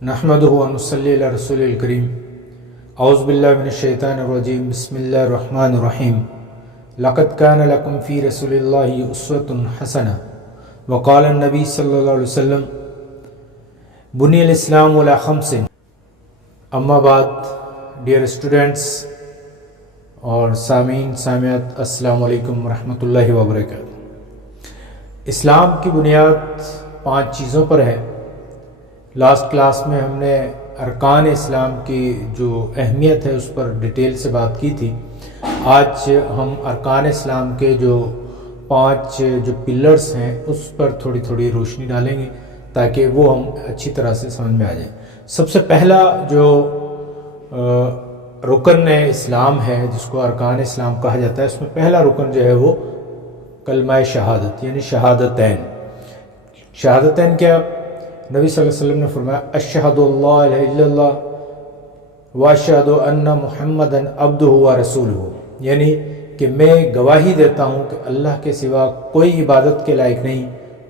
نحمدہ و نصلی علی رسول الکریم اعوذ باللہ من الشیطان الرجیم بسم اللہ الرحمن الرحیم لقد کان لکم فی رسول اللہ اسوۃ حسنہ وقال النبی صلی اللہ علیہ وسلم بنی الاسلام علی خمس اما بعد ڈیئر اسٹوڈنٹس اور سامعین سامعات السلام علیکم ورحمۃ اللہ وبرکاتہ۔ اسلام کی بنیاد 5 چیزوں پر ہے۔ لاسٹ کلاس میں ہم نے ارکان اسلام کی جو اہمیت ہے اس پر ڈیٹیل سے بات کی تھی۔ آج ہم ارکان اسلام کے جو 5 جو پلرز ہیں اس پر تھوڑی تھوڑی روشنی ڈالیں گے تاکہ وہ ہم اچھی طرح سے سمجھ میں آ جائیں۔ سب سے پہلا جو رکن اسلام ہے جس کو ارکان اسلام کہا جاتا ہے، اس میں پہلا رکن جو ہے وہ کلمہ شہادت یعنی شہادتین۔ شہادتین کیا؟ نبی صلی اللہ علیہ وسلم نے فرمایا اشہد اللہ الہ الا اللہ واشہد ان محمدًا عبدہ و رسولہ، یعنی کہ میں گواہی دیتا ہوں کہ اللہ کے سوا کوئی عبادت کے لائق نہیں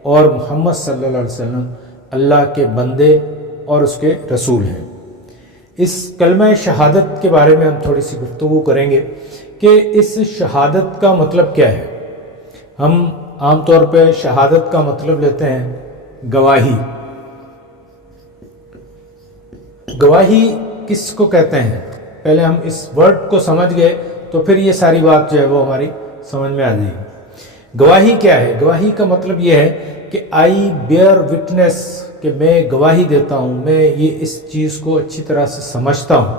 اور محمد صلی اللہ علیہ وسلم اللہ کے بندے اور اس کے رسول ہیں۔ اس کلمہ شہادت کے بارے میں ہم تھوڑی سی گفتگو کریں گے کہ اس شہادت کا مطلب کیا ہے۔ ہم عام طور پہ شہادت کا مطلب لیتے ہیں گواہی۔ گواہی کس کو کہتے ہیں؟ پہلے ہم اس ورڈ کو سمجھ گئے تو پھر یہ ساری بات جو ہے وہ ہماری سمجھ میں آ جائے گی۔ گواہی کیا ہے؟ گواہی کا مطلب یہ ہے کہ آئی بیئر وٹنس، کہ میں گواہی دیتا ہوں، میں یہ اس چیز کو اچھی طرح سے سمجھتا ہوں۔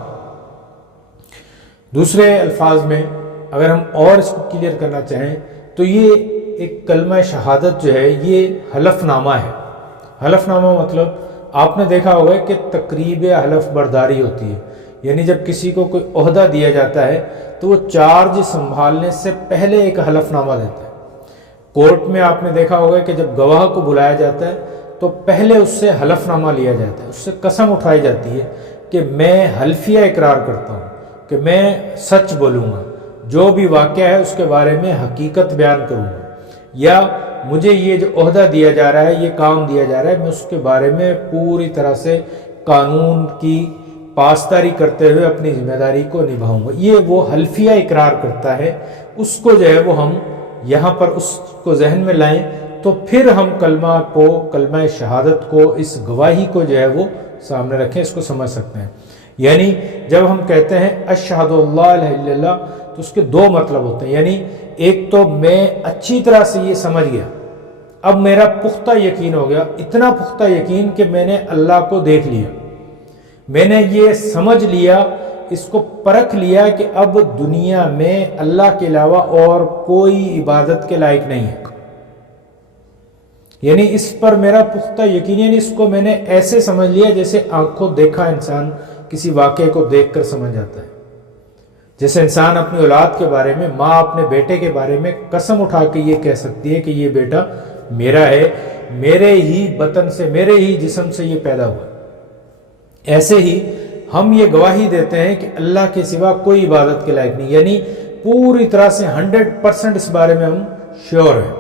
دوسرے الفاظ میں اگر ہم اور اس کو کلیئر کرنا چاہیں تو یہ ایک کلمہ شہادت جو ہے یہ حلف نامہ ہے۔ حلف نامہ مطلب آپ نے دیکھا ہوگا کہ تقریب حلف برداری ہوتی ہے، یعنی جب کسی کو کوئی عہدہ دیا جاتا ہے تو وہ چارج سنبھالنے سے پہلے ایک حلف نامہ دیتا ہے۔ کورٹ میں آپ نے دیکھا ہوگا کہ جب گواہ کو بلایا جاتا ہے تو پہلے اس سے حلف نامہ لیا جاتا ہے، اس سے قسم اٹھائی جاتی ہے کہ میں حلفیہ اقرار کرتا ہوں کہ میں سچ بولوں گا، جو بھی واقعہ ہے اس کے بارے میں حقیقت بیان کروں گا، یا مجھے یہ جو عہدہ دیا جا رہا ہے، یہ کام دیا جا رہا ہے، میں اس کے بارے میں پوری طرح سے قانون کی پاسداری کرتے ہوئے اپنی ذمہ داری کو نبھاؤں گا۔ یہ وہ حلفیہ اقرار کرتا ہے، اس کو جو ہے وہ ہم یہاں پر اس کو ذہن میں لائیں تو پھر ہم کلمہ شہادت کو، اس گواہی کو جو ہے وہ سامنے رکھیں، اس کو سمجھ سکتے ہیں۔ یعنی جب ہم کہتے ہیں اشہد اللہ الہ الا اللہ تو اس کے 2 مطلب ہوتے ہیں، یعنی ایک تو میں اچھی طرح سے یہ سمجھ گیا، اب میرا پختہ یقین ہو گیا، اتنا پختہ یقین کہ میں نے اللہ کو دیکھ لیا، میں نے یہ سمجھ لیا، اس کو پرکھ لیا کہ اب دنیا میں اللہ کے علاوہ اور کوئی عبادت کے لائق نہیں ہے، یعنی اس پر میرا پختہ یقین، یعنی اس کو میں نے ایسے سمجھ لیا جیسے آنکھوں دیکھا انسان کسی واقعے کو دیکھ کر سمجھ جاتا ہے۔ جیسے انسان اپنی اولاد کے بارے میں، ماں اپنے بیٹے کے بارے میں قسم اٹھا کے یہ کہہ سکتی ہے کہ یہ بیٹا میرا ہے، میرے ہی بطن سے، میرے ہی جسم سے یہ پیدا ہوا۔ ایسے ہی ہم یہ گواہی دیتے ہیں کہ اللہ کے سوا کوئی عبادت کے لائق نہیں، یعنی پوری طرح سے 100% اس بارے میں ہم شیور ہیں۔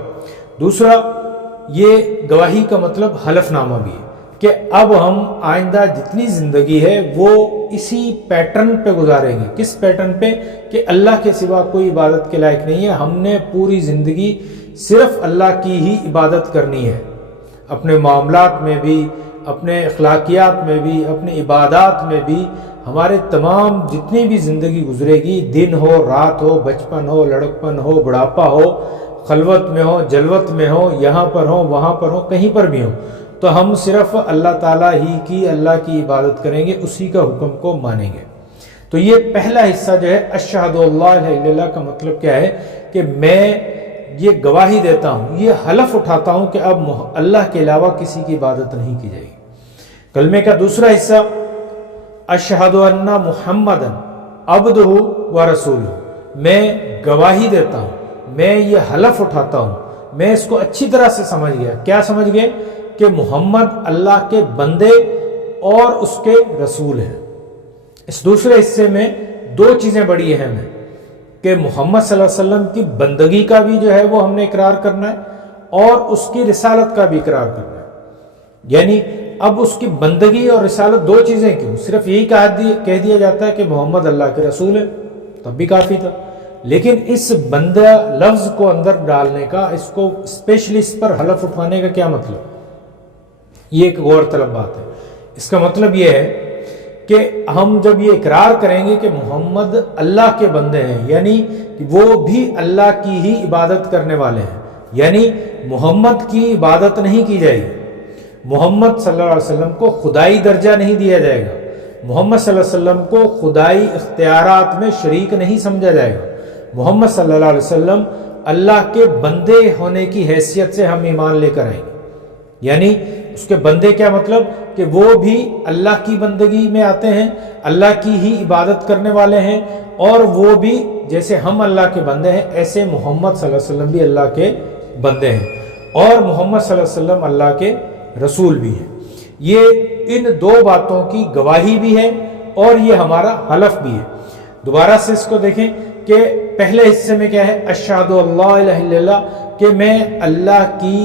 دوسرا، یہ گواہی کا مطلب حلف نامہ بھی ہے کہ اب ہم آئندہ جتنی زندگی ہے وہ اسی پیٹرن پہ گزاریں گے۔ کس پیٹرن پہ؟ کہ اللہ کے سوا کوئی عبادت کے لائق نہیں ہے، ہم نے پوری زندگی صرف اللہ کی ہی عبادت کرنی ہے، اپنے معاملات میں بھی، اپنے اخلاقیات میں بھی، اپنی عبادات میں بھی، ہمارے تمام جتنی بھی زندگی گزرے گی، دن ہو، رات ہو، بچپن ہو، لڑکپن ہو، بڑھاپا ہو، خلوت میں ہو، جلوت میں ہو، یہاں پر ہو، وہاں پر ہو، کہیں پر بھی ہو، تو ہم صرف اللہ تعالیٰ ہی کی، اللہ کی عبادت کریں گے، اسی کا حکم کو مانیں گے۔ تو یہ پہلا حصہ جو ہے اشہد اللہ الہ الا اللہ کا مطلب کیا ہے کہ میں یہ گواہی دیتا ہوں، یہ حلف اٹھاتا ہوں کہ اب اللہ کے علاوہ کسی کی عبادت نہیں کی جائے گی۔ کلمے کا دوسرا حصہ اشہد ان محمدًا عبدہ و رسولہ، میں گواہی دیتا ہوں، میں یہ حلف اٹھاتا ہوں، میں اس کو اچھی طرح سے سمجھ گیا۔ کیا سمجھ گئے؟ کہ محمد اللہ کے بندے اور اس کے رسول ہیں۔ اس دوسرے حصے میں 2 چیزیں بڑی اہم ہیں کہ محمد صلی اللہ علیہ وسلم کی بندگی کا بھی جو ہے وہ ہم نے اقرار کرنا ہے اور اس کی رسالت کا بھی اقرار کرنا ہے، یعنی اب اس کی بندگی اور رسالت دو چیزیں کیوں؟ صرف یہی کہہ دیا جاتا ہے کہ محمد اللہ کے رسول ہے، تب بھی کافی تھا، لیکن اس بندہ لفظ کو اندر ڈالنے کا، اس کو اسپیشلی اس پر حلف اٹھانے کا کیا مطلب؟ یہ ایک غور طلب بات ہے۔ اس کا مطلب یہ ہے کہ ہم جب یہ اقرار کریں گے کہ محمد اللہ کے بندے ہیں، یعنی کہ وہ بھی اللہ کی ہی عبادت کرنے والے ہیں، یعنی محمد کی عبادت نہیں کی جائے گی، محمد صلی اللہ علیہ وسلم کو خدائی درجہ نہیں دیا جائے گا، محمد صلی اللہ علیہ وسلم کو خدائی اختیارات میں شریک نہیں سمجھا جائے گا، محمد صلی اللہ علیہ وسلم اللہ کے بندے ہونے کی حیثیت سے ہم ایمان لے کر آئیں گے۔ یعنی اس کے بندے کیا مطلب؟ کہ وہ بھی اللہ کی بندگی میں آتے ہیں، اللہ کی ہی عبادت کرنے والے ہیں، اور وہ بھی جیسے ہم اللہ کے بندے ہیں ایسے محمد صلی اللہ علیہ وسلم بھی اللہ کے بندے ہیں، اور محمد صلی اللہ علیہ وسلم اللہ کے رسول بھی ہیں۔ یہ ان دو باتوں کی گواہی بھی ہے اور یہ ہمارا حلف بھی ہے۔ دوبارہ سے اس کو دیکھیں کہ پہلے حصے میں کیا ہے؟ اشہد اللہ الہ الا اللہ، کہ میں اللہ کی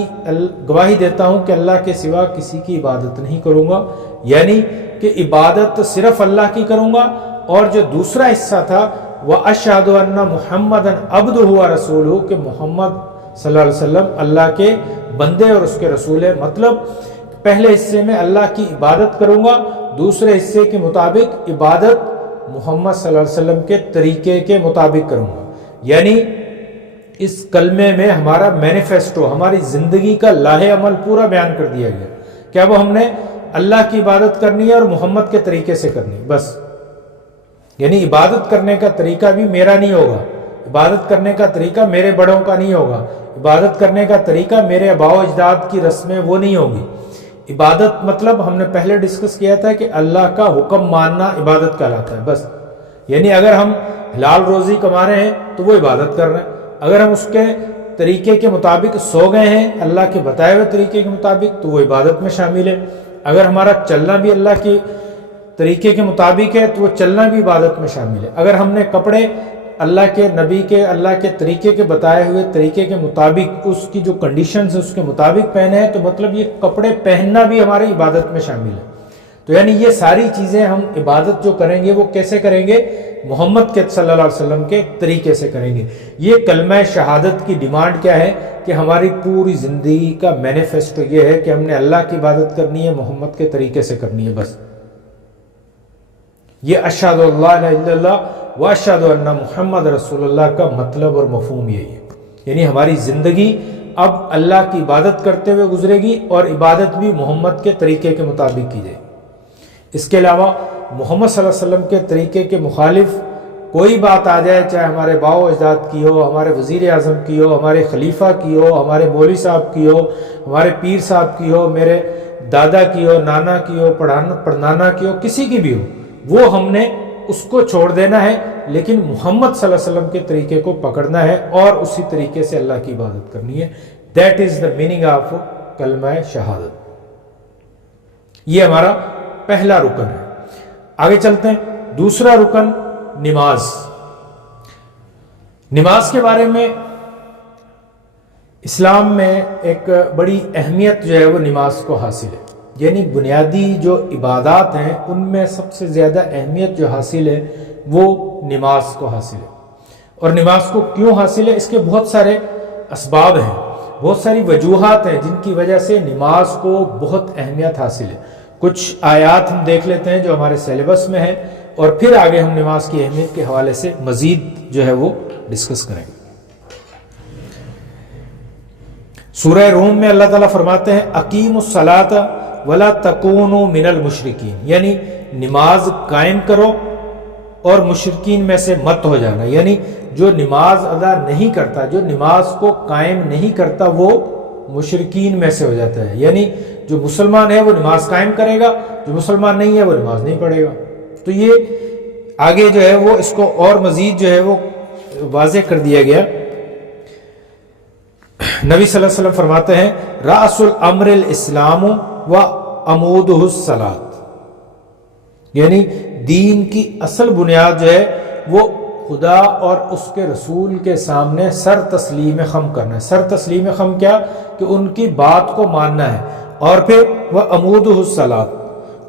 گواہی دیتا ہوں کہ اللہ کے سوا کسی کی عبادت نہیں کروں گا، یعنی کہ عبادت صرف اللہ کی کروں گا۔ اور جو دوسرا حصہ تھا وَأَشْهَدُ أَنَّ مُحَمَّدًا عَبْدُهُ وَرَسُولُهُ، کہ محمد صلی اللہ علیہ وسلم اللہ کے بندے اور اس کے رسول ہے۔ مطلب پہلے حصے میں اللہ کی عبادت کروں گا، دوسرے حصے کے مطابق عبادت محمد صلی اللہ علیہ وسلم کے طریقے کے مطابق کروں گا، یعنی اس کلمے میں ہمارا مینیفیسٹو، ہماری زندگی کا لاہ عمل پورا بیان کر دیا گیا کہ اب ہم نے اللہ کی عبادت کرنی ہے اور محمد کے طریقے سے کرنی ہے، بس۔ یعنی عبادت کرنے کا طریقہ بھی میرا نہیں ہوگا، عبادت کرنے کا طریقہ میرے بڑوں کا نہیں ہوگا، عبادت کرنے کا طریقہ میرے آباء و اجداد کی رسمیں وہ نہیں ہوگی۔ عبادت مطلب ہم نے پہلے ڈسکس کیا تھا کہ اللہ کا حکم ماننا عبادت کہلاتا ہے، بس۔ یعنی اگر ہم حلال روزی کما رہے ہیں تو وہ عبادت کر رہے ہیں، اگر ہم اس کے طریقے کے مطابق سو گئے ہیں اللہ کے بتائے ہوئے طریقے کے مطابق تو وہ عبادت میں شامل ہے، اگر ہمارا چلنا بھی اللہ کے طریقے کے مطابق ہے تو وہ چلنا بھی عبادت میں شامل ہے، اگر ہم نے کپڑے اللہ کے نبی کے اللہ کے طریقے کے بتائے ہوئے طریقے کے مطابق اس کی جو کنڈیشنز اس کے مطابق پہنے ہیں تو مطلب یہ کپڑے پہننا بھی ہماری عبادت میں شامل ہے۔ تو یعنی یہ ساری چیزیں ہم عبادت جو کریں گے وہ کیسے کریں گے؟ محمد کے صلی اللہ علیہ وسلم کے طریقے سے کریں گے۔ یہ کلمہ شہادت کی ڈیمانڈ کیا ہے کہ ہماری پوری زندگی کا مینیفیسٹو یہ ہے کہ ہم نے اللہ کی عبادت کرنی ہے، محمد کے طریقے سے کرنی ہے، بس۔ یہ اشہد اللہ الہ الا اللہ واشہد ان محمد رسول اللہ کا مطلب اور مفہوم یہی ہے، یعنی ہماری زندگی اب اللہ کی عبادت کرتے ہوئے گزرے گی اور عبادت بھی محمد کے طریقے کے مطابق کی جائے گی۔ اس کے علاوہ محمد صلی اللہ علیہ وسلم کے طریقے کے مخالف کوئی بات آ جائے، چاہے ہمارے باء و اجداد کی ہو، ہمارے وزیر اعظم کی ہو، ہمارے خلیفہ کی ہو، ہمارے مولوی صاحب کی ہو، ہمارے پیر صاحب کی ہو، میرے دادا کی ہو، نانا کی ہو، پڑنانا کی ہو، کسی کی بھی ہو، وہ ہم نے اس کو چھوڑ دینا ہے، لیکن محمد صلی اللہ علیہ وسلم کے طریقے کو پکڑنا ہے اور اسی طریقے سے اللہ کی عبادت کرنی ہے۔ That is the meaning of کلمہ شہادت۔ یہ ہمارا پہلا رکن ہے۔ آگے چلتے ہیں، دوسرا رکن نماز۔ نماز کے بارے میں اسلام میں ایک بڑی اہمیت جو ہے وہ نماز کو حاصل ہے، یعنی بنیادی جو عبادات ہیں ان میں سب سے زیادہ اہمیت جو حاصل ہے وہ نماز کو حاصل ہے۔ اور نماز کو کیوں حاصل ہے؟ اس کے بہت سارے اسباب ہیں، بہت ساری وجوہات ہیں جن کی وجہ سے نماز کو بہت اہمیت حاصل ہے۔ کچھ آیات ہم دیکھ لیتے ہیں جو ہمارے سیلیبس میں ہے، اور پھر آگے ہم نماز کی اہمیت کے حوالے سے مزید جو ہے وہ ڈسکس کریں گے۔ سورہ روم میں اللہ تعالیٰ فرماتے ہیں اقیموا الصلاۃ ولا تکونوا من المشرکین، یعنی نماز قائم کرو اور مشرکین میں سے مت ہو جانا، یعنی جو نماز ادا نہیں کرتا، جو نماز کو قائم نہیں کرتا وہ مشرکین میں سے ہو جاتا ہے، یعنی جو مسلمان ہے وہ نماز قائم کرے گا، جو مسلمان نہیں ہے وہ نماز نہیں پڑھے گا۔ تو یہ آگے جو ہے وہ اس کو اور مزید جو ہے وہ واضح کر دیا گیا۔ نبی صلی اللہ علیہ وسلم فرماتے ہیں رأس الامر الاسلام و عمودہ الصلاۃ، یعنی دین کی اصل بنیاد جو ہے وہ خدا اور اس کے رسول کے سامنے سر تسلیم خم کرنا ہے۔ سر تسلیم خم کیا؟ کہ ان کی بات کو ماننا ہے اور پھر وہ عمودہ الصلاۃ،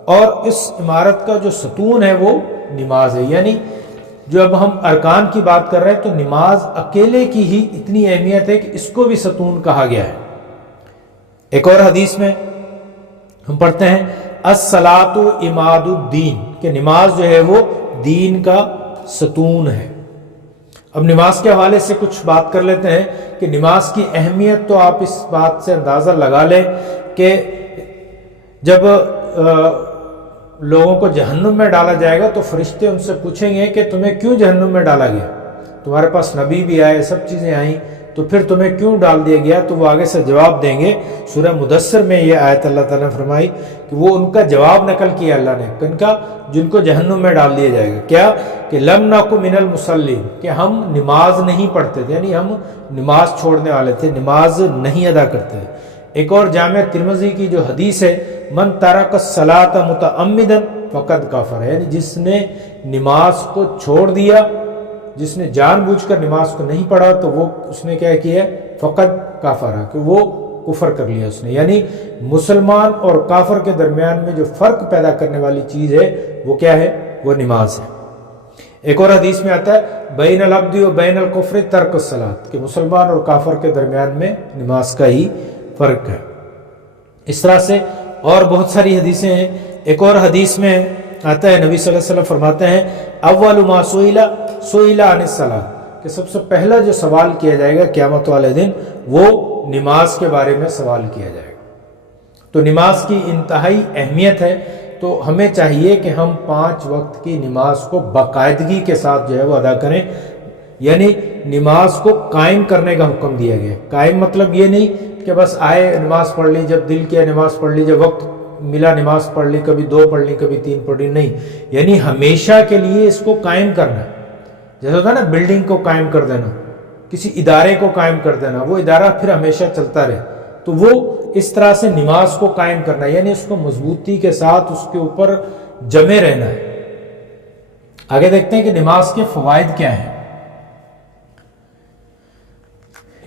اور اس عمارت کا جو ستون ہے وہ نماز ہے. یعنی جو اب ہم ارکان کی بات کر رہے ہیں تو نماز اکیلے کی ہی اتنی اہمیت ہے کہ اس کو بھی ستون کہا گیا ہے. ایک اور حدیث میں ہم پڑھتے ہیں الصلاۃ عماد الدین، کہ نماز جو ہے وہ دین کا ستون ہے. اب نماز کے حوالے سے کچھ بات کر لیتے ہیں کہ نماز کی اہمیت تو آپ اس بات سے اندازہ لگا لیں کہ جب لوگوں کو جہنم میں ڈالا جائے گا تو فرشتے ان سے پوچھیں گے کہ تمہیں کیوں جہنم میں ڈالا گیا، تمہارے پاس نبی بھی آئے، سب چیزیں آئیں، تو پھر تمہیں کیوں ڈال دیا گیا؟ تو وہ آگے سے جواب دیں گے. سورہ مدثر میں یہ آیت اللہ تعالیٰ نے فرمائی کہ وہ ان کا جواب نقل کیا اللہ نے، ان کا جن کو جہنم میں ڈال دیا جائے گا. کیا کہ لم نکو من المصلین، کہ ہم نماز نہیں پڑھتے تھے، یعنی ہم نماز چھوڑنے والے تھے، نماز نہیں ادا کرتے تھے. ایک اور جامع ترمذی کی جو حدیث ہے من ترک الصلاۃ متعمدا فقد کفر، یعنی جس نے نماز کو چھوڑ دیا، جس نے جان بوجھ کر نماز کو نہیں پڑھا تو وہ اس نے کیا کیا؟ فقد کافر، کہ وہ کفر کر لیا اس نے. یعنی مسلمان اور کافر کے درمیان میں جو فرق پیدا کرنے والی چیز ہے وہ کیا ہے؟ وہ نماز ہے. ایک اور حدیث میں آتا ہے بین العبد و بین الکفر ترک الصلاۃ، کہ مسلمان اور کافر کے درمیان میں نماز کا ہی فرق ہے. اس طرح سے اور بہت ساری حدیثیں ہیں. ایک اور حدیث میں آتا ہے نبی صلی اللہ علیہ وسلم فرماتے ہیں اول ما سئل عن الصلاۃ، کہ سب سے پہلا جو سوال کیا جائے گا قیامت والے دن وہ نماز کے بارے میں سوال کیا جائے گا. تو نماز کی انتہائی اہمیت ہے. تو ہمیں چاہیے کہ ہم 5 وقت کی نماز کو باقاعدگی کے ساتھ جو ہے وہ ادا کریں. یعنی نماز کو قائم کرنے کا حکم دیا گیا. قائم مطلب یہ نہیں کہ بس آئے نماز پڑھ لی، جب دل کیا نماز پڑھ لی، جب وقت ملا نماز پڑھ لی، کبھی 2 پڑھ لی کبھی 3 پڑھ لی، نہیں. یعنی ہمیشہ کے لیے اس کو قائم کرنا ہے. جیسے ہوتا ہے نا بلڈنگ کو قائم کر دینا، کسی ادارے کو قائم کر دینا، وہ ادارہ پھر ہمیشہ چلتا رہے. تو وہ اس طرح سے نماز کو قائم کرنا، یعنی اس کو مضبوطی کے ساتھ اس کے اوپر جمے رہنا ہے. آگے دیکھتے ہیں کہ نماز کے فوائد کیا ہیں.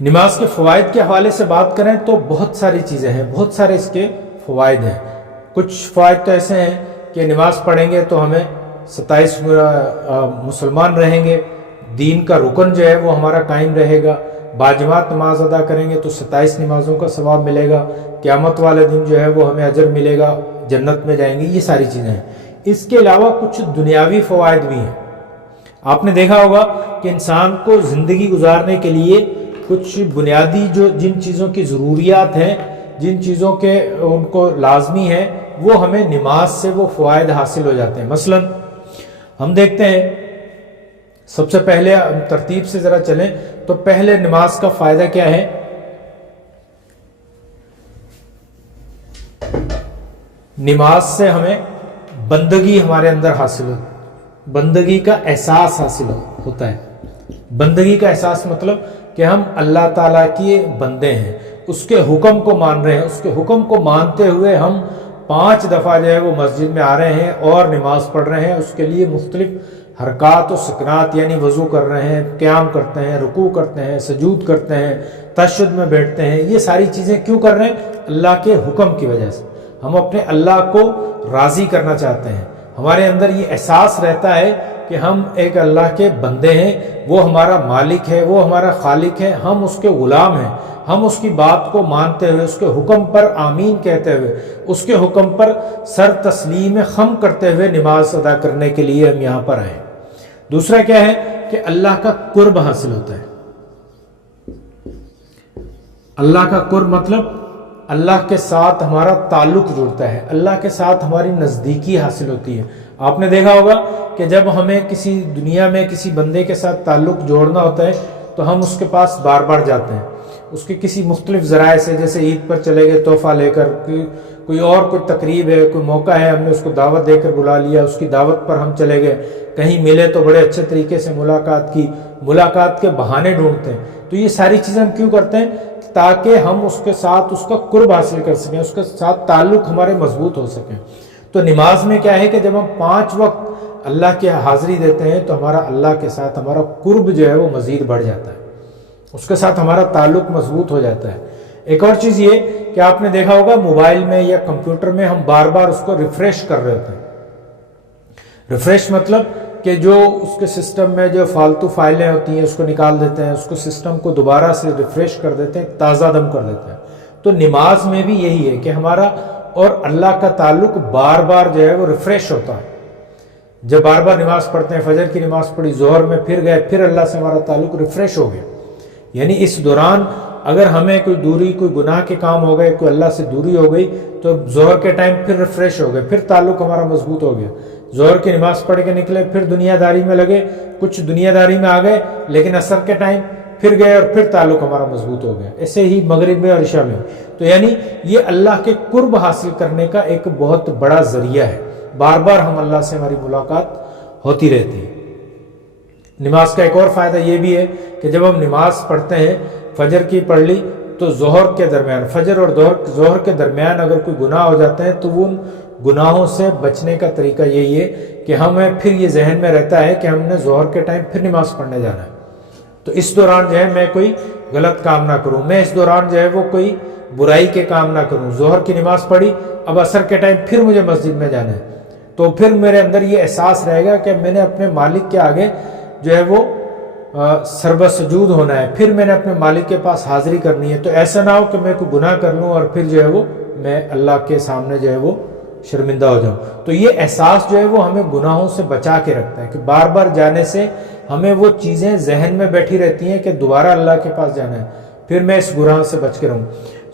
نماز کے فوائد کے حوالے سے بات کریں تو بہت ساری چیزیں ہیں، بہت سارے اس کے فوائد ہیں. کچھ فوائد تو ایسے ہیں کہ نماز پڑھیں گے تو ہمیں 27 مسلمان رہیں گے، دین کا رکن جو ہے وہ ہمارا قائم رہے گا. باجماعت نماز ادا کریں گے تو 27 نمازوں کا ثواب ملے گا. قیامت والے دن جو ہے وہ ہمیں اجر ملے گا، جنت میں جائیں گے. یہ ساری چیزیں ہیں. اس کے علاوہ کچھ دنیاوی فوائد بھی ہیں. آپ نے دیکھا ہوگا کہ انسان کو زندگی گزارنے کے لیے کچھ بنیادی جن چیزوں کی ضروریات ہیں، جن چیزوں کے ان کو لازمی ہیں، وہ ہمیں نماز سے وہ فوائد حاصل ہو جاتے ہیں. مثلا ہم دیکھتے ہیں سب سے پہلے ہم ترتیب سے ذرا چلیں تو پہلے نماز کا فائدہ کیا ہے؟ نماز سے ہمیں بندگی ہمارے اندر حاصل ہوتی، بندگی کا احساس حاصل ہوتا ہے. بندگی کا احساس مطلب کہ ہم اللہ تعالیٰ کی بندے ہیں، اس کے حکم کو مان رہے ہیں. اس کے حکم کو مانتے ہوئے ہم 5 دفعہ جو ہے وہ مسجد میں آ رہے ہیں اور نماز پڑھ رہے ہیں. اس کے لیے مختلف حرکات و سکنات، یعنی وضو کر رہے ہیں، قیام کرتے ہیں، رکوع کرتے ہیں، سجود کرتے ہیں، تشہد میں بیٹھتے ہیں. یہ ساری چیزیں کیوں کر رہے ہیں؟ اللہ کے حکم کی وجہ سے. ہم اپنے اللہ کو راضی کرنا چاہتے ہیں. ہمارے اندر یہ احساس رہتا ہے کہ ہم ایک اللہ کے بندے ہیں، وہ ہمارا مالک ہے، وہ ہمارا خالق ہے، ہم اس کے غلام ہیں. ہم اس کی بات کو مانتے ہوئے، اس کے حکم پر آمین کہتے ہوئے، اس کے حکم پر سر تسلیم خم کرتے ہوئے نماز ادا کرنے کے لیے ہم یہاں پر آئے. دوسرا کیا ہے کہ اللہ کا قرب حاصل ہوتا ہے. اللہ کا قرب مطلب اللہ کے ساتھ ہمارا تعلق جڑتا ہے، اللہ کے ساتھ ہماری نزدیکی حاصل ہوتی ہے. آپ نے دیکھا ہوگا کہ جب ہمیں کسی دنیا میں کسی بندے کے ساتھ تعلق جوڑنا ہوتا ہے تو ہم اس کے پاس بار بار جاتے ہیں. اس کے کسی مختلف ذرائع سے، جیسے عید پر چلے گئے تحفہ لے کر، کوئی اور کوئی تقریب ہے، کوئی موقع ہے، ہم نے اس کو دعوت دے کر بلا لیا، اس کی دعوت پر ہم چلے گئے. کہیں ملے تو بڑے اچھے طریقے سے ملاقات کی، ملاقات کے بہانے ڈھونڈتے ہیں. تو یہ ساری چیزیں ہم کیوں کرتے ہیں؟ تاکہ ہم اس کے ساتھ اس کا قرب حاصل کر سکیں، اس کے ساتھ تعلق ہمارے مضبوط ہو سکیں. تو نماز میں کیا ہے کہ جب ہم 5 وقت اللہ کی حاضری دیتے ہیں تو ہمارا اللہ کے ساتھ ہمارا قرب جو ہے وہ مزید بڑھ جاتا ہے، اس کے ساتھ ہمارا تعلق مضبوط ہو جاتا ہے. ایک اور چیز یہ کہ آپ نے دیکھا ہوگا موبائل میں یا کمپیوٹر میں ہم بار بار اس کو ریفریش کر رہے ہوتے ہیں. ریفریش مطلب کہ جو اس کے سسٹم میں جو فالتو فائلیں ہوتی ہیں اس کو نکال دیتے ہیں, اس کو سسٹم کو دوبارہ سے ریفریش کر دیتے ہیں, تازہ دم کر دیتے ہیں. تو نماز میں بھی یہی ہے کہ ہمارا اور اللہ کا تعلق بار بار جو ہے وہ ریفریش ہوتا ہے. جب بار بار نماز پڑھتے ہیں, فجر کی نماز پڑھی, ظہر میں پھر گئے, پھر اللہ سے ہمارا تعلق ریفریش ہو گیا. یعنی اس دوران اگر ہمیں کوئی دوری, کوئی گناہ کے کام ہو گئے, کوئی اللہ سے دوری ہو گئی, تو ظہر کے ٹائم پھر ریفریش ہو گئے, پھر تعلق ہمارا مضبوط ہو گیا. ظہر کی نماز پڑھ کے نکلے, پھر دنیا داری میں لگے, کچھ دنیا داری میں آ گئے, لیکن عصر کے ٹائم پھر گئے اور پھر تعلق ہمارا مضبوط ہو گیا. ایسے ہی مغرب میں اور عشاء میں. تو یعنی یہ اللہ کے قرب حاصل کرنے کا ایک بہت بڑا ذریعہ ہے. بار بار ہم اللہ سے ہماری ملاقات ہوتی رہتی ہے. نماز کا ایک اور فائدہ یہ بھی ہے کہ جب ہم نماز پڑھتے ہیں, فجر کی پڑھ لی, تو ظہر کے درمیان, فجر اور ظہر کے درمیان اگر کوئی گناہ ہو جاتے ہیں تو وہ گناہوں سے بچنے کا طریقہ یہی ہے کہ ہمیں پھر یہ ذہن میں رہتا ہے کہ ہم نے ظہر کے ٹائم پھر نماز پڑھنے جانا ہے. تو اس دوران جو ہے میں کوئی غلط کام نہ کروں, میں اس دوران جو ہے وہ کوئی برائی کے کام نہ کروں. ظہر کی نماز پڑھی, اب عصر کے ٹائم پھر مجھے مسجد میں جانا ہے, تو پھر میرے اندر یہ احساس رہے گا کہ میں نے اپنے مالک کے آگے جو ہے وہ سربہ سجود ہونا ہے, پھر میں نے اپنے مالک کے پاس حاضری کرنی ہے. تو ایسا نہ ہو کہ میں کوئی گناہ کر لوں اور پھر جو ہے وہ میں اللہ کے سامنے جو ہے وہ شرمندہ ہو جاؤں. تو یہ احساس جو ہے وہ ہمیں گناہوں سے بچا کے رکھتا ہے کہ بار بار جانے سے ہمیں وہ چیزیں ذہن میں بیٹھی رہتی ہیں کہ دوبارہ اللہ کے پاس جانا ہے, پھر میں اس گناہ سے بچ کے رہوں.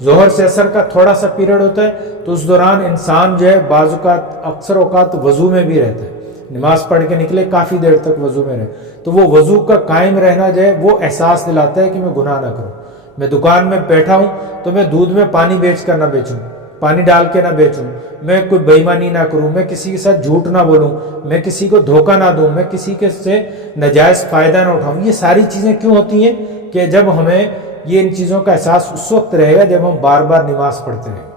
ظہر سے عصر کا تھوڑا سا پیریڈ ہوتا ہے, تو اس دوران انسان جو ہے بعض اوقات, اکثر اوقات وضو میں بھی رہتا ہے. نماز پڑھ کے نکلے, کافی دیر تک وضو میں رہے, تو وہ وضو کا قائم رہنا جو ہے وہ احساس دلاتا ہے کہ میں گناہ نہ کروں. میں دکان میں بیٹھا ہوں تو میں دودھ میں پانی بیچ کر نہ بیچوں, پانی ڈال کے نہ بیچوں, میں کوئی بےایمانی نہ کروں, میں کسی کے ساتھ جھوٹ نہ بولوں, میں کسی کو دھوکہ نہ دوں, میں کسی کے سے ناجائز فائدہ نہ اٹھاؤں. یہ ساری چیزیں کیوں ہوتی ہیں کہ جب ہمیں یہ ان چیزوں کا احساس اس وقت رہے گا جب ہم بار بار نماز پڑھتے رہیں.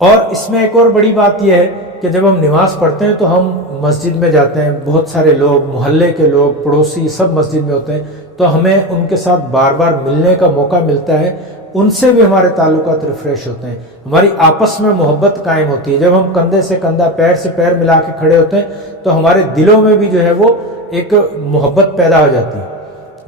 اور اس میں ایک اور بڑی بات یہ ہے کہ جب ہم نماز پڑھتے ہیں تو ہم مسجد میں جاتے ہیں, بہت سارے لوگ, محلے کے لوگ, پڑوسی سب مسجد میں ہوتے ہیں, تو ہمیں ان کے ساتھ بار بار ملنے کا موقع ملتا ہے. ان سے بھی ہمارے تعلقات ریفریش ہوتے ہیں, ہماری آپس میں محبت قائم ہوتی ہے. جب ہم کندھے سے کندھا, پیر سے پیر ملا کے کھڑے ہوتے ہیں تو ہمارے دلوں میں بھی جو ہے وہ ایک محبت پیدا ہو جاتی ہے,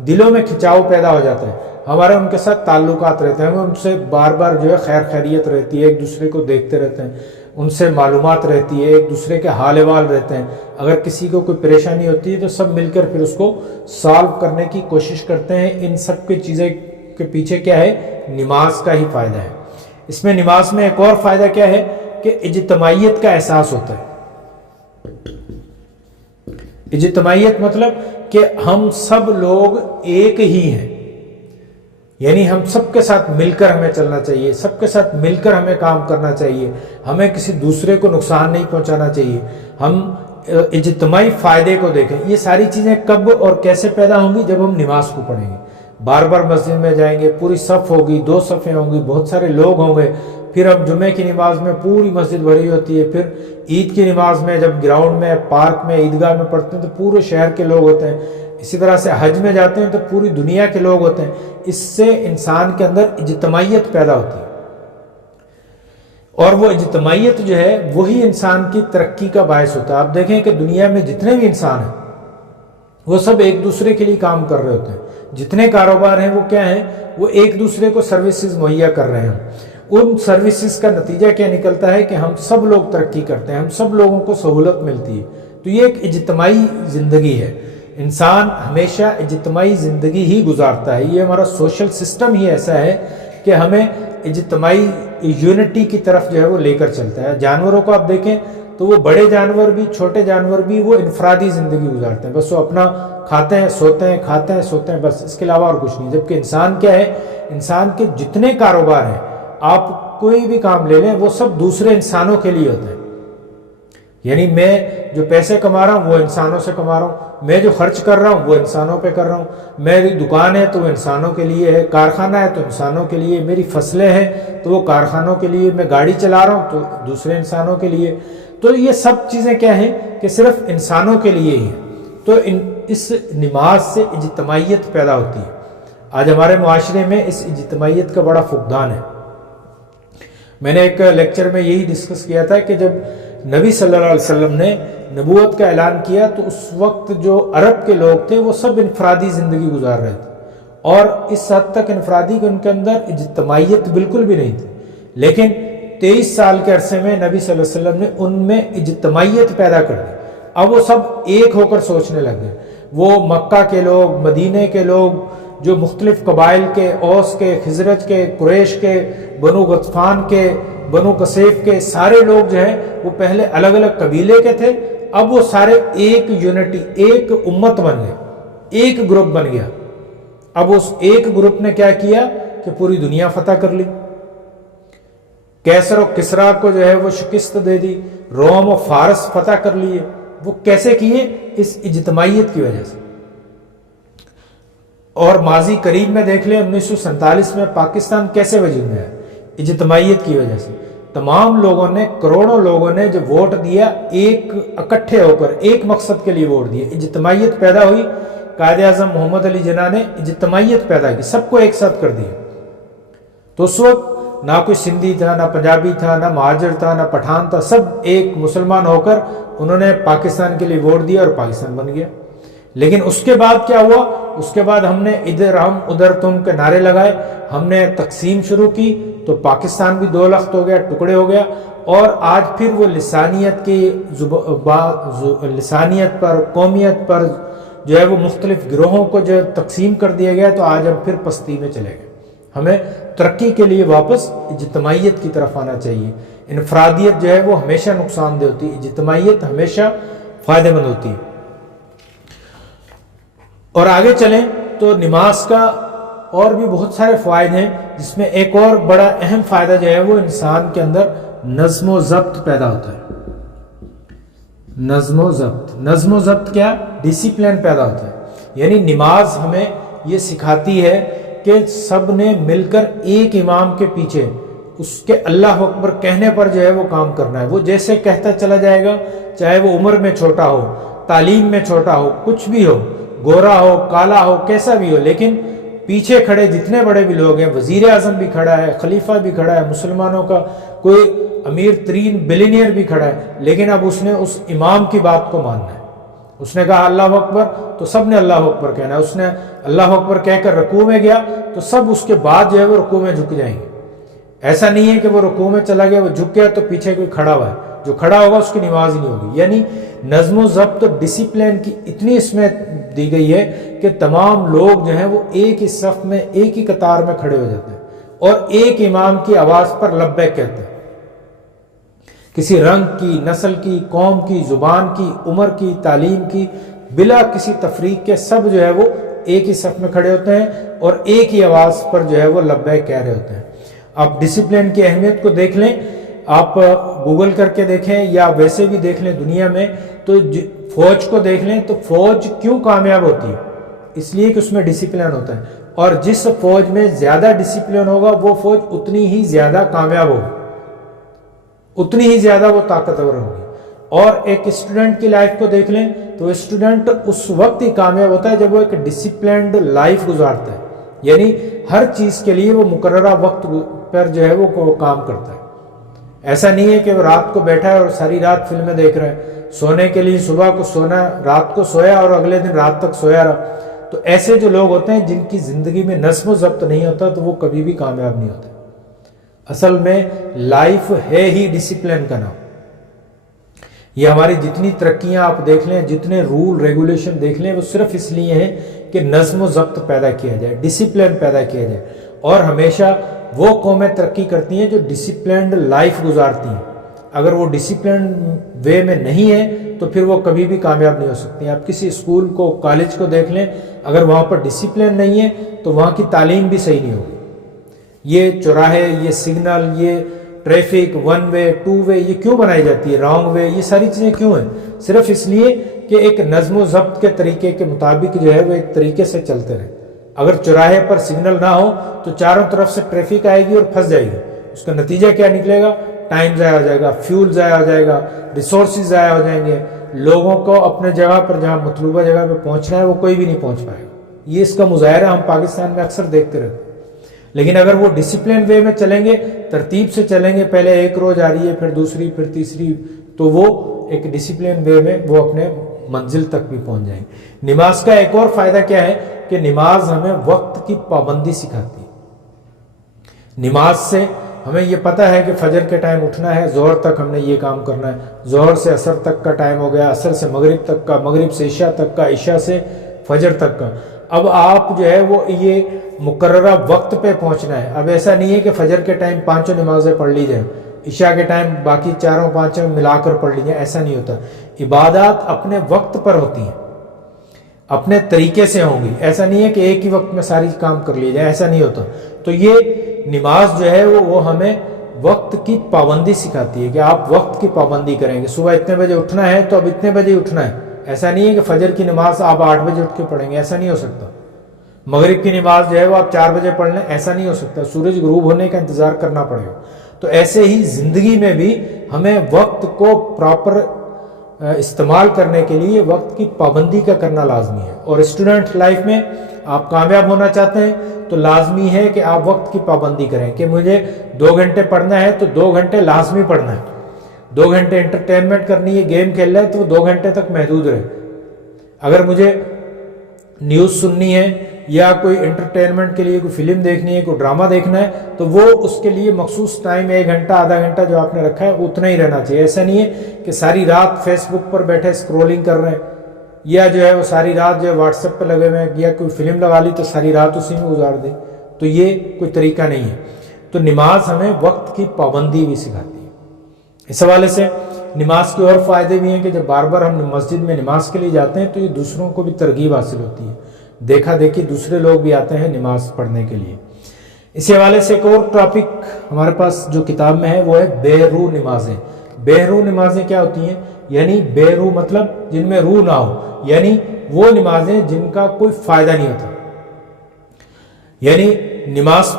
دلوں میں کھچاؤ پیدا ہو جاتا ہے, ہمارے ان کے ساتھ تعلقات رہتے ہیں, ہمیں ان سے بار بار جو ہے خیر خیریت رہتی ہے, ایک دوسرے کو دیکھتے رہتے ہیں, ان سے معلومات رہتی ہے, ایک دوسرے کے حال احوال رہتے ہیں. اگر کسی کو کوئی پریشانی ہوتی ہے تو سب مل کر پھر اس کو سالو کرنے کی کوشش کرتے ہیں. ان سب کی چیزیں کے پیچھے کیا ہے, نماز کا ہی فائدہ ہے. اس میں نماز میں ایک اور فائدہ کیا ہے کہ اجتماعیت کا احساس ہوتا ہے. اجتماعیت مطلب کہ ہم سب لوگ ایک ہی ہیں, یعنی ہم سب کے ساتھ مل کر ہمیں چلنا چاہیے, سب کے ساتھ مل کر ہمیں کام کرنا چاہیے, ہمیں کسی دوسرے کو نقصان نہیں پہنچانا چاہیے. ہم اجتماعی فائدے کو دیکھیں. یہ ساری چیزیں کب اور کیسے پیدا ہوں گی, جب ہم نماز کو پڑھیں گے. بار بار مسجد میں جائیں گے, پوری صف ہوگی, 2 صفیں ہوں گی, بہت سارے لوگ ہوں گے. پھر اب جمعے کی نماز میں پوری مسجد بھری ہوتی ہے, پھر عید کی نماز میں جب گراؤنڈ میں, پارک میں, عیدگاہ میں پڑھتے ہیں تو پورے شہر کے لوگ ہوتے ہیں. اسی طرح سے حج میں جاتے ہیں تو پوری دنیا کے لوگ ہوتے ہیں. اس سے انسان کے اندر اجتماعیت پیدا ہوتی ہے, اور وہ اجتماعیت جو ہے وہی انسان کی ترقی کا باعث ہوتا ہے. آپ دیکھیں کہ دنیا میں جتنے بھی انسان ہیں وہ سب ایک دوسرے کے لیے کام کر رہے ہوتے ہیں. جتنے کاروبار ہیں وہ کیا ہیں, وہ ایک دوسرے کو سروسز مہیا کر رہے ہیں. ان سروسز کا نتیجہ کیا نکلتا ہے کہ ہم سب لوگ ترقی کرتے ہیں, ہم سب لوگوں کو سہولت ملتی ہے. تو یہ ایک اجتماعی زندگی ہے. انسان ہمیشہ اجتماعی زندگی ہی گزارتا ہے. یہ ہمارا سوشل سسٹم ہی ایسا ہے کہ ہمیں اجتماعی یونٹی کی طرف جو ہے وہ لے کر چلتا ہے. جانوروں کو آپ دیکھیں تو وہ بڑے جانور بھی, چھوٹے جانور بھی, وہ انفرادی زندگی گزارتے ہیں. بس وہ اپنا کھاتے ہیں, سوتے ہیں, کھاتے ہیں, سوتے ہیں, بس اس کے علاوہ اور کچھ نہیں. جبکہ انسان کیا ہے, انسان کے جتنے کاروبار ہیں, آپ کوئی بھی کام لے لیں, وہ سب دوسرے انسانوں کے لیے ہوتے ہیں. یعنی میں جو پیسے کما رہا ہوں وہ انسانوں سے کما رہا ہوں, میں جو خرچ کر رہا ہوں وہ انسانوں پہ کر رہا ہوں, میری دکان ہے تو وہ انسانوں کے لیے ہے, کارخانہ ہے تو انسانوں کے لیے, میری فصلیں ہیں تو وہ کارخانوں کے لیے, میں گاڑی چلا رہا ہوں تو دوسرے انسانوں کے لیے. تو یہ سب چیزیں کیا ہیں کہ صرف انسانوں کے لیے ہی ہیں. تو اس نماز سے اجتماعیت پیدا ہوتی ہے. آج ہمارے معاشرے میں اس اجتماعیت کا بڑا فقدان ہے. میں نے ایک لیکچر میں یہی ڈسکس کیا تھا کہ جب نبی صلی اللہ علیہ وسلم نے نبوت کا اعلان کیا تو اس وقت جو عرب کے لوگ تھے وہ سب انفرادی زندگی گزار رہے تھے، اور اس حد تک انفرادی کہ ان کے اندر اجتماعیت بالکل بھی نہیں تھی. لیکن 23 سال کے عرصے میں نبی صلی اللہ علیہ وسلم نے ان میں اجتماعیت پیدا کر دی. اب وہ سب ایک ہو کر سوچنے لگ گئے. وہ مکہ کے لوگ، مدینے کے لوگ، جو مختلف قبائل کے، اوس کے، خزرج کے، قریش کے، بنو غطفان کے، بنو قصیف کے سارے لوگ جو ہیں وہ پہلے الگ الگ قبیلے کے تھے. اب وہ سارے ایک یونٹی، ایک امت بن گئے، ایک گروپ بن گیا. اب اس ایک گروپ نے کیا کیا کہ پوری دنیا فتح کر لی. کیسر و کسرا کو جو ہے وہ شکست دے دی، روم و فارس فتح کر لیے. وہ کیسے کیے؟ اس اجتماعیت کی وجہ سے. اور ماضی قریب میں دیکھ لیں 1947 میں پاکستان کیسے وجود میں ہے؟ اجتماعیت کی وجہ سے. تمام لوگوں نے، کروڑوں لوگوں نے جو ووٹ دیا، ایک اکٹھے ہو کر ایک مقصد کے لیے ووٹ دیا. اجتماعیت پیدا ہوئی. قائد اعظم محمد علی جناح نے اجتماعیت پیدا کی، سب کو ایک ساتھ کر دیا. تو اس وقت نہ کوئی سندھی تھا، نہ پنجابی تھا، نہ مہاجر تھا، نہ پٹھان تھا، سب ایک مسلمان ہو کر انہوں نے پاکستان کے لیے ووٹ دیا اور پاکستان بن گیا. لیکن اس کے بعد کیا ہوا؟ اس کے بعد ہم نے ادھر ہم ادھر تم کے نعرے لگائے، ہم نے تقسیم شروع کی، تو پاکستان بھی دو لخت ہو گیا، ٹکڑے ہو گیا. اور آج پھر وہ لسانیت کی لسانیت پر، قومیت پر جو ہے وہ مختلف گروہوں کو جو تقسیم کر دیا گیا. تو آج ہم پھر پستی میں چلے گئے. ہمیں ترقی کے لیے واپس اجتماعیت کی طرف آنا چاہیے. انفرادیت جو ہے وہ ہمیشہ نقصان دہ ہوتی ہے، اجتماعیت ہمیشہ فائدہ مند ہوتی ہے. اور آگے چلیں تو نماز کا اور بھی بہت سارے فوائد ہیں، جس میں ایک اور بڑا اہم فائدہ جو ہے وہ انسان کے اندر نظم و ضبط پیدا ہوتا ہے. نظم و ضبط، نظم و ضبط کیا؟ ڈسپلن پیدا ہوتا ہے. یعنی نماز ہمیں یہ سکھاتی ہے کہ سب نے مل کر ایک امام کے پیچھے اس کے اللہ اکبر کہنے پر جو ہے وہ کام کرنا ہے. وہ جیسے کہتا چلا جائے گا، چاہے وہ عمر میں چھوٹا ہو، تعلیم میں چھوٹا ہو، کچھ بھی ہو، گورا ہو، کالا ہو، کیسا بھی ہو، لیکن پیچھے کھڑے جتنے بڑے بھی لوگ ہیں، وزیر اعظم بھی کھڑا ہے، خلیفہ بھی کھڑا ہے، مسلمانوں کا کوئی امیر ترین بلینئر بھی کھڑا ہے، لیکن اب اس نے اس امام کی بات کو ماننا ہے. اس نے کہا اللہ اکبر تو سب نے اللہ اکبر کہنا ہے. اس نے اللہ اکبر کہہ کر رکوع میں گیا تو سب اس کے بعد جو ہے وہ رکوع میں جھک جائیں گے. ایسا نہیں ہے کہ وہ رکوع میں چلا گیا، وہ جھک گیا تو پیچھے کوئی کھڑا ہوا ہے، جو کھڑا ہوگا اس کی نماز ہی نہیں ہوگی. یعنی نظم و ضبط، ڈسپلن کی اتنی اس میں دی گئی ہے کہ تمام لوگ جو ہیں وہ ایک ہی صف میں، ایک ہی قطار میں کھڑے ہو جاتے ہیں اور ایک امام کی آواز پر لبیک کہتے ہیں. کسی رنگ کی، نسل کی، قوم کی، زبان کی، عمر کی، تعلیم کی، بلا کسی تفریق کے سب جو ہے وہ ایک ہی صف میں کھڑے ہوتے ہیں اور ایک ہی آواز پر جو ہے وہ لبیک کہہ رہے ہوتے ہیں. آپ ڈسپلن کی اہمیت کو دیکھ لیں، آپ گوگل کر کے دیکھیں یا ویسے بھی دیکھ لیں دنیا میں، تو فوج کو دیکھ لیں تو فوج کیوں کامیاب ہوتی ہے؟ اس لیے کہ اس میں ڈسپلن ہوتا ہے. اور جس فوج میں زیادہ ڈسپلن ہوگا وہ فوج اتنی ہی زیادہ کامیاب ہوگی، اتنی ہی زیادہ وہ طاقتور ہوگی. اور ایک اسٹوڈنٹ کی لائف کو دیکھ لیں تو اسٹوڈنٹ اس وقت ہی کامیاب ہوتا ہے جب وہ ایک ڈسپلنڈ لائف گزارتا ہے. یعنی ہر چیز کے لیے وہ مقررہ وقت پر جو ہے وہ کام کرتا ہے. ایسا نہیں ہے کہ وہ رات کو بیٹھا ہے اور ساری رات فلمیں دیکھ رہا ہے، سونے کے لیے صبح کو سونا، رات کو سویا اور اگلے دن رات تک سویا رہا. تو ایسے جو لوگ ہوتے ہیں جن کی زندگی میں نظم و ضبط نہیں ہوتا تو وہ کبھی بھی کامیاب نہیں ہوتے. اصل میں لائف ہے ہی ڈسپلن کا نام. یہ ہماری جتنی ترقیاں آپ دیکھ لیں، جتنے رول ریگولیشن دیکھ لیں، وہ صرف اس لیے ہیں کہ نظم و ضبط پیدا کیا جائے، ڈسپلن پیدا کیا جائے. اور ہمیشہ وہ قومیں ترقی کرتی ہیں جو ڈسپلنڈ لائف گزارتی ہیں. اگر وہ ڈسپلنڈ وے میں نہیں ہے تو پھر وہ کبھی بھی کامیاب نہیں ہو سکتی. آپ کسی اسکول کو، کالج کو دیکھ لیں، اگر وہاں پر ڈسپلن نہیں ہے تو وہاں کی تعلیم بھی صحیح نہیں ہوگی. یہ چوراہے، یہ سگنل، یہ ٹریفک، ون وے، ٹو وے، یہ کیوں بنائی جاتی ہے؟ رانگ وے، یہ ساری چیزیں کیوں ہیں؟ صرف اس لیے کہ ایک نظم و ضبط کے طریقے کے مطابق جو ہے وہ ایک طریقے سے چلتے رہے. اگر چوراہے پر سگنل نہ ہو تو چاروں طرف سے ٹریفک آئے گی اور پھنس جائے گی. اس کا نتیجہ کیا نکلے گا؟ ٹائم ضائع ہو جائے گا، فیول ضائع ہو جائے گا، ریسورسز ضائع ہو جائیں گے. لوگوں کو اپنے جگہ پر، جہاں مطلوبہ جگہ پہ پہنچنا ہے، وہ کوئی بھی نہیں پہنچ پائے گا. یہ اس کا مظاہرہ ہم پاکستان میں اکثر دیکھتے رہتے ہیں. لیکن اگر وہ ڈسپلن وے میں چلیں گے, ترتیب سے چلیں گے, پہلے ایک رو جاری ہے, پھر دوسری, پھر تیسری, تو وہ ایک ڈسپلن وے میں وہ اپنے منزل تک بھی پہنچ جائیں گے. نماز کا ایک اور فائدہ کیا ہے کہ نماز ہمیں وقت کی پابندی سکھاتی ہے. نماز سے ہمیں یہ پتہ ہے کہ فجر کے ٹائم اٹھنا ہے, ظہر تک ہم نے یہ کام کرنا ہے, ظہر سے عصر تک کا ٹائم ہو گیا, عصر سے مغرب تک کا, مغرب سے عشاء تک کا, عشاء سے فجر تک کا. اب آپ جو ہے وہ یہ مقررہ وقت پہ پہنچنا ہے. اب ایسا نہیں ہے کہ فجر کے ٹائم 5 نمازیں پڑھ لی جائیں, عشاء کے ٹائم باقی 4-5 ملا کر پڑھ لی جائیں, ایسا نہیں ہوتا. عبادات اپنے وقت پر ہوتی ہیں, اپنے طریقے سے ہوں گی. ایسا نہیں ہے کہ ایک ہی وقت میں ساری کام کر لیے جائیں, ایسا نہیں ہوتا. تو یہ نماز جو ہے وہ ہمیں وقت کی پابندی سکھاتی ہے کہ آپ وقت کی پابندی کریں گے. صبح اتنے بجے اٹھنا ہے تو اب اتنے بجے اٹھنا ہے. ایسا نہیں ہے کہ فجر کی نماز آپ 8 بجے اٹھ کے پڑھیں گے, ایسا نہیں ہو سکتا. مغرب کی نماز جو ہے وہ آپ 4 بجے پڑھ لیں, ایسا نہیں ہو سکتا. سورج غروب ہونے کا انتظار کرنا پڑے گا. تو ایسے ہی زندگی میں بھی ہمیں وقت کو پراپر استعمال کرنے کے لیے وقت کی پابندی کا کرنا لازمی ہے. اور اسٹوڈنٹ لائف میں آپ کامیاب ہونا چاہتے ہیں تو لازمی ہے کہ آپ وقت کی پابندی کریں کہ مجھے 2 گھنٹے پڑھنا ہے تو 2 گھنٹے لازمی پڑھنا ہے. 2 گھنٹے انٹرٹینمنٹ کرنی ہے, گیم کھیلنا ہے تو وہ 2 گھنٹے تک محدود رہے. اگر مجھے نیوز سننی ہے یا کوئی انٹرٹینمنٹ کے لیے کوئی فلم دیکھنی ہے, کوئی ڈرامہ دیکھنا ہے, تو وہ اس کے لیے مخصوص ٹائم 1 گھنٹہ آدھا گھنٹہ جو آپ نے رکھا ہے اتنا ہی رہنا چاہیے. ایسا نہیں ہے کہ ساری رات فیس بک پر بیٹھے اسکرولنگ کر رہے ہیں, یا جو ہے وہ ساری رات جو ہے واٹس ایپ پہ لگے ہوئے ہیں, یا کوئی فلم لگا لی تو ساری رات اسی میں گزار دیں. تو یہ کوئی طریقہ نہیں ہے. تو نماز ہمیں وقت کی پابندی بھی سکھاتی ہے. اس حوالے سے نماز کے اور فائدے بھی ہیں کہ جب بار بار ہم مسجد میں نماز کے لیے جاتے ہیں تو یہ دوسروں کو بھی ترغیب حاصل ہوتی ہے. دیکھا دیکھی دوسرے لوگ بھی آتے ہیں نماز پڑھنے کے لیے. اسی حوالے سے ایک اور ٹاپک ہمارے پاس جو کتاب میں ہے وہ ہے بے روح نمازیں. بے روح نمازیں کیا ہوتی ہیں؟ یعنی بے روح مطلب جن میں روح نہ ہو, یعنی وہ نمازیں جن کا کوئی فائدہ نہیں ہوتا. یعنی نماز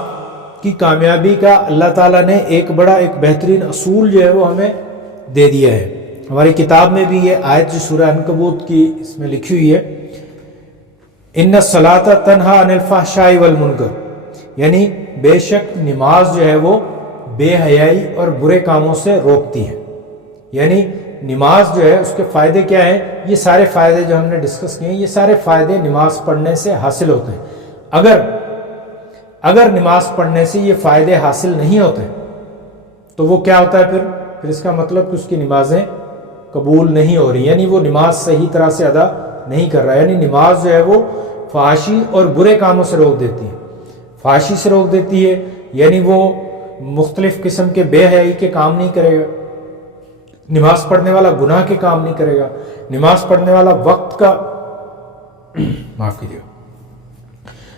کی کامیابی کا اللہ تعالیٰ نے ایک بہترین اصول جو ہے وہ ہمیں دے دیا ہے. ہماری کتاب میں بھی یہ آیت جو سورہ عنکبوت کی اس میں لکھی ہوئی ہے, ان الصلاۃ تنہا عن الفحشاء والمنکر, یعنی بے شک نماز جو ہے وہ بے حیائی اور برے کاموں سے روکتی ہے. یعنی نماز جو ہے اس کے فائدے کیا ہیں؟ یہ سارے فائدے جو ہم نے ڈسکس کیے ہیں یہ سارے فائدے نماز پڑھنے سے حاصل ہوتے ہیں. اگر نماز پڑھنے سے یہ فائدے حاصل نہیں ہوتے تو وہ کیا ہوتا ہے پھر اس کا مطلب کہ اس کی نمازیں قبول نہیں ہو رہی, یعنی وہ نماز صحیح طرح سے ادا نہیں کر رہا. یعنی نماز جو ہے وہ فحاشی اور برے کاموں سے روک دیتی ہے. فحاشی سے روک دیتی ہے یعنی وہ مختلف قسم کے بے حیائی کے کام نہیں کرے گا. نماز پڑھنے والا گناہ کے کام نہیں کرے گا. نماز پڑھنے والا وقت کا معاف کیجیے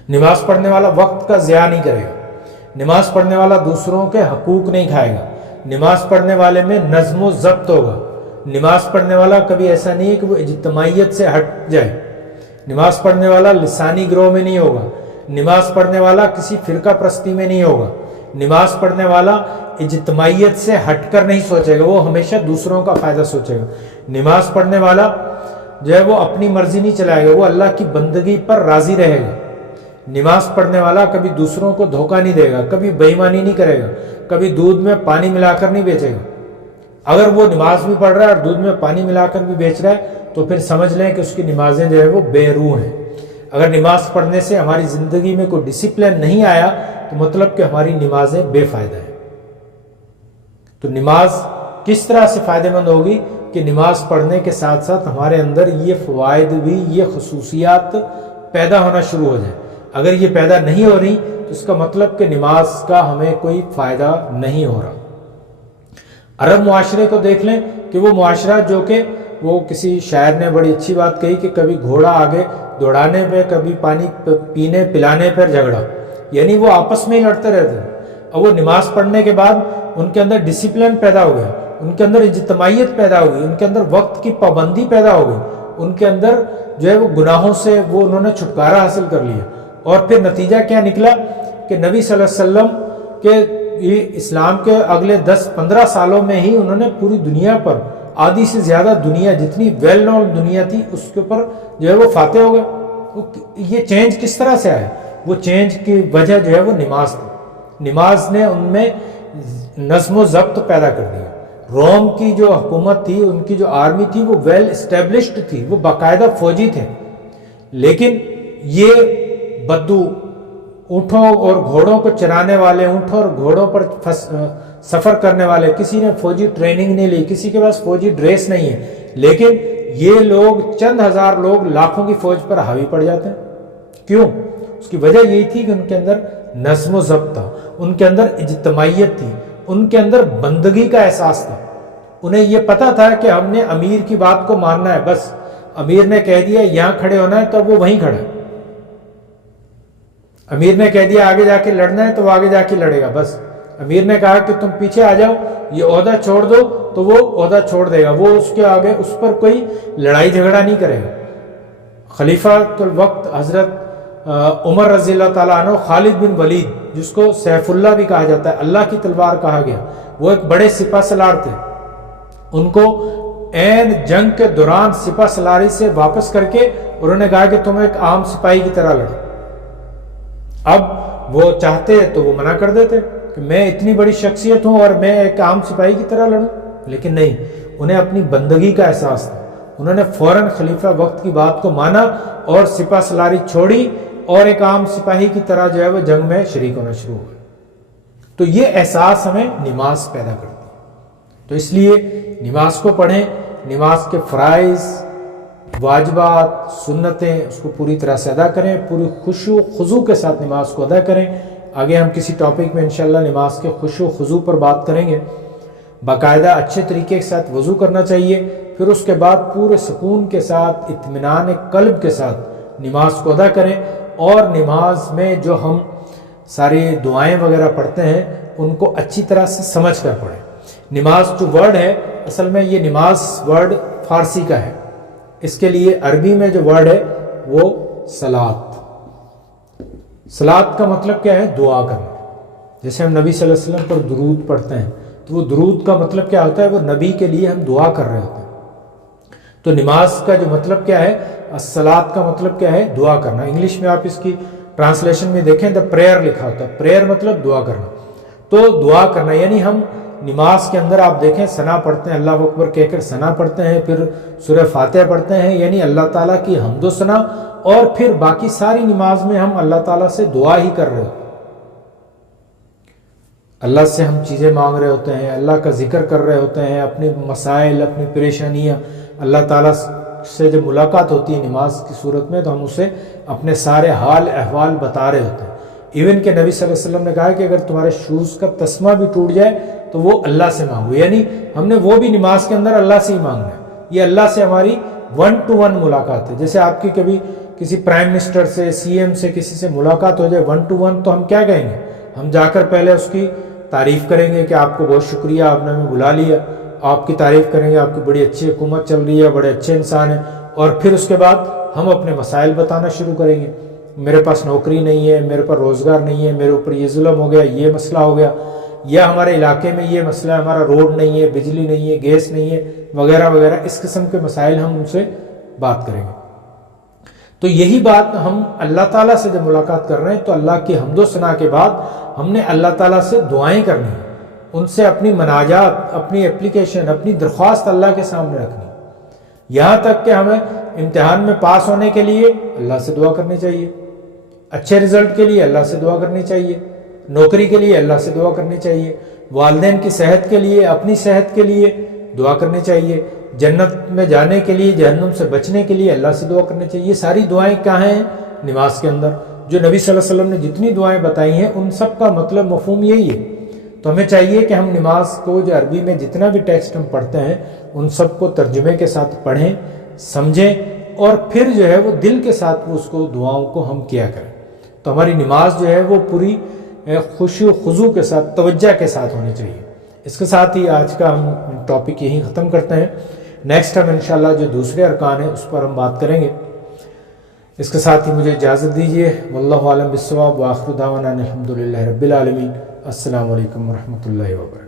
نماز پڑھنے والا وقت کا ضیاع نہیں کرے گا. نماز پڑھنے والا دوسروں کے حقوق نہیں کھائے گا. نماز پڑھنے والے میں نظم و ضبط ہوگا. نماز پڑھنے والا کبھی ایسا نہیں ہے کہ وہ اجتماعیت سے ہٹ جائے. نماز پڑھنے والا لسانی گروہ میں نہیں ہوگا. نماز پڑھنے والا کسی فرقہ پرستی میں نہیں ہوگا. نماز پڑھنے والا اجتماعیت سے ہٹ کر نہیں سوچے گا, وہ ہمیشہ دوسروں کا فائدہ سوچے گا. نماز پڑھنے والا جو ہے وہ اپنی مرضی نہیں چلائے گا, وہ اللہ کی بندگی پر راضی رہے گا. نماز پڑھنے والا کبھی دوسروں کو دھوکہ نہیں دے گا, کبھی بے ایمانی نہیں کرے گا, کبھی دودھ میں پانی ملا کر نہیں بیچے گا. اگر وہ نماز بھی پڑھ رہا ہے اور دودھ میں پانی ملا کر بھی بیچ رہا ہے تو پھر سمجھ لیں کہ اس کی نمازیں جو ہے وہ بے روح ہیں. اگر نماز پڑھنے سے ہماری زندگی میں کوئی ڈسپلن نہیں آیا تو مطلب کہ ہماری نمازیں بے فائدہ ہیں. تو نماز کس طرح سے فائدہ مند ہوگی کہ نماز پڑھنے کے ساتھ ساتھ ہمارے اندر یہ فوائد بھی, یہ خصوصیات پیدا ہونا شروع ہو جائیں. اگر یہ پیدا نہیں ہو رہی تو اس کا مطلب کہ نماز کا ہمیں کوئی فائدہ نہیں ہو رہا. عرب معاشرے کو دیکھ لیں کہ وہ معاشرہ جو کہ وہ کسی شاعر نے بڑی اچھی بات کہی کہ کبھی گھوڑا آگے دوڑانے پہ, کبھی پانی پینے پلانے پر جھگڑا, یعنی وہ آپس میں ہی لڑتے رہتے ہیں. اور وہ نماز پڑھنے کے بعد ان کے اندر ڈسپلن پیدا ہو گیا, ان کے اندر اجتماعیت پیدا ہو گئی, ان کے اندر وقت کی پابندی پیدا ہو گئی, ان کے اندر جو ہے وہ گناہوں سے وہ انہوں نے چھٹکارا حاصل کر لیا. اور پھر نتیجہ کیا نکلا کہ نبی صلی اللہ علیہ وسلم کے اسلام کے اگلے 10-15 سالوں میں ہی انہوں نے پوری دنیا پر آدھی سے زیادہ دنیا, جتنی ویل نون دنیا تھی اس کے اوپر جو ہے وہ فاتح ہو گئے. یہ چینج کس طرح سے آیا؟ وہ چینج کی وجہ جو ہے وہ نماز تھی. نماز نے ان میں نظم و ضبط پیدا کر دیا. روم کی جو حکومت تھی، ان کی جو آرمی تھی، وہ ویل اسٹیبلشڈ تھی، وہ باقاعدہ فوجی تھے. لیکن یہ بدو اونٹوں اور گھوڑوں کو چرانے والے، اونٹوں اور گھوڑوں پر سفر کرنے والے، کسی نے فوجی ٹریننگ نہیں لی، کسی کے پاس فوجی ڈریس نہیں ہے، لیکن یہ لوگ چند ہزار لوگ لاکھوں کی فوج پر حاوی پڑ جاتے ہیں. کیوں؟ اس کی وجہ یہی تھی کہ ان کے اندر نظم و ضبط تھا، ان کے اندر اجتماعیت تھی، ان کے اندر بندگی کا احساس تھا. انہیں یہ پتا تھا کہ ہم نے امیر کی بات کو ماننا ہے، بس امیر نے کہہ دیا یہاں کھڑے ہونا ہے تو وہ وہیں کھڑا ہے. امیر نے کہہ دیا آگے جا کے لڑنا ہے تو وہ آگے جا کے لڑے گا. بس امیر نے کہا کہ تم پیچھے آ جاؤ، یہ عہدہ چھوڑ دو، تو وہ عہدہ چھوڑ دے گا، وہ اس کے آگے اس پر کوئی لڑائی جھگڑا نہیں کرے گا. خلیفہ الوقت حضرت عمر رضی اللہ تعالیٰ عنہ، خالد بن ولید جس کو سیف اللہ بھی کہا جاتا ہے، اللہ کی تلوار کہا گیا، وہ ایک بڑے سپہ سالار تھے. ان کو عین جنگ کے دوران سپہ سالاری سے واپس کر کے انہوں نے کہا کہ تم ایک عام سپاہی کی طرح لڑو. اب وہ چاہتے تو وہ منع کر دیتے کہ میں اتنی بڑی شخصیت ہوں اور میں ایک عام سپاہی کی طرح لڑوں، لیکن نہیں، انہیں اپنی بندگی کا احساس تھا. انہوں نے فوراً خلیفہ وقت کی بات کو مانا اور سپہ سالاری چھوڑی اور ایک عام سپاہی کی طرح جو ہے وہ جنگ میں شریک ہونا شروع ہوئے. تو یہ احساس ہمیں نماز پیدا کرتی ہے. تو اس لیے نماز کو پڑھیں، نماز کے فرائض، واجبات، سنتیں اس کو پوری طرح سے ادا کریں، پوری خشوع و خضوع کے ساتھ نماز کو ادا کریں. آگے ہم کسی ٹاپک میں انشاءاللہ نماز کے خشوع و خضوع پر بات کریں گے. باقاعدہ اچھے طریقے کے ساتھ وضو کرنا چاہیے، پھر اس کے بعد پورے سکون کے ساتھ، اطمینان قلب کے ساتھ نماز کو ادا کریں. اور نماز میں جو ہم ساری دعائیں وغیرہ پڑھتے ہیں ان کو اچھی طرح سے سمجھ کر پڑھیں. نماز جو ورڈ ہے، اصل میں یہ نماز ورڈ فارسی کا ہے، اس کے لیے عربی میں جو ورڈ ہے وہ صلاۃ. صلاۃ کا مطلب کیا ہے؟ دعا کرنا. جیسے ہم نبی صلی اللہ علیہ وسلم پر درود پڑھتے ہیں تو وہ درود کا مطلب کیا ہوتا ہے؟ وہ نبی کے لیے ہم دعا کر رہے ہوتے ہیں. تو نماز کا جو مطلب کیا ہے؟ الصلاۃ کا مطلب کیا ہے؟ دعا کرنا. انگلش میں آپ اس کی ٹرانسلیشن میں دیکھیں دا پریئر لکھا ہوتا ہے. پریئر مطلب دعا کرنا. تو دعا کرنا یعنی ہم نماز کے اندر آپ دیکھیں ثنا پڑھتے ہیں، اللہ اکبر کہہ کر ثنا پڑھتے ہیں، پھر سورہ فاتحہ پڑھتے ہیں، یعنی اللہ تعالیٰ کی حمد و ثنا، اور پھر باقی ساری نماز میں ہم اللہ تعالیٰ سے دعا ہی کر رہے ہوتے ہیں. اللہ سے ہم چیزیں مانگ رہے ہوتے ہیں، اللہ کا ذکر کر رہے ہوتے ہیں، اپنے مسائل، اپنی پریشانیاں. اللہ تعالیٰ سے جب ملاقات ہوتی ہے نماز کی صورت میں تو ہم اسے اپنے سارے حال احوال بتا رہے ہوتے ہیں. ایون کہ نبی صلی اللہ علیہ وسلم نے کہا کہ اگر تمہارے شوز کا تسمہ بھی ٹوٹ جائے تو وہ اللہ سے مانگو. یعنی ہم نے وہ بھی نماز کے اندر اللہ سے ہی مانگنا ہے. یہ اللہ سے ہماری 1-to-1 ملاقات ہے. جیسے آپ کی کبھی کسی پرائم منسٹر سے، سی ایم سے، کسی سے ملاقات ہو جائے 1-to-1 تو ہم کیا کہیں گے؟ ہم جا کر پہلے اس کی تعریف کریں گے کہ آپ کو بہت شکریہ، آپ نے ہمیں بلا لیا. آپ کی تعریف کریں گے، آپ کی بڑی اچھی حکومت چل رہی ہے، بڑے اچھے انسان ہیں. اور پھر اس کے بعد ہم اپنے مسائل بتانا شروع کریں گے. میرے پاس نوکری نہیں ہے، میرے پر روزگار نہیں ہے، میرے اوپر یہ ظلم ہو گیا، یہ مسئلہ ہو گیا، یا ہمارے علاقے میں یہ مسئلہ ہے، ہمارا روڈ نہیں ہے، بجلی نہیں ہے، گیس نہیں ہے، وغیرہ وغیرہ. اس قسم کے مسائل ہم ان سے بات کریں گے. تو یہی بات ہم اللہ تعالیٰ سے جب ملاقات کر رہے ہیں تو اللہ کی حمد و ثنا کے بعد ہم نے اللہ تعالیٰ سے دعائیں کرنی ہیں، ان سے اپنی مناجات، اپنی اپلیکیشن، اپنی درخواست اللہ کے سامنے رکھنی. یہاں تک کہ ہمیں امتحان میں پاس ہونے کے لیے اللہ سے دعا کرنی چاہیے، اچھے رزلٹ کے لیے اللہ سے دعا کرنی چاہیے، نوکری کے لیے اللہ سے دعا کرنی چاہیے، والدین کی صحت کے لیے، اپنی صحت کے لیے دعا کرنی چاہیے، جنت میں جانے کے لیے، جہنم سے بچنے کے لیے اللہ سے دعا کرنی چاہیے. یہ ساری دعائیں کہاں ہیں؟ نماز کے اندر. جو نبی صلی اللہ علیہ وسلم نے جتنی دعائیں بتائی ہیں ان سب کا مطلب مفہوم یہی ہے. تو ہمیں چاہیے کہ ہم نماز کو جو عربی میں جتنا بھی ٹیکسٹ ہم پڑھتے ہیں ان سب کو ترجمے کے ساتھ پڑھیں، سمجھیں، اور پھر جو ہے وہ دل کے ساتھ وہ اس کو دعاؤں کو ہم کیا کریں. تو ہماری نماز جو ہے وہ پوری خوشی و خضوع کے ساتھ، توجہ کے ساتھ ہونی چاہیے. اس کے ساتھ ہی آج کا ہم ٹاپک یہیں ختم کرتے ہیں. نیکسٹ ہم انشاءاللہ جو دوسرے ارکان ہیں اس پر ہم بات کریں گے. اس کے ساتھ ہی مجھے اجازت دیجیے. واللہ عالم بالصواب، وآخر دعوانا الحمدللہ رب العالمین. السلام علیکم ورحمۃ اللہ وبرکاتہ.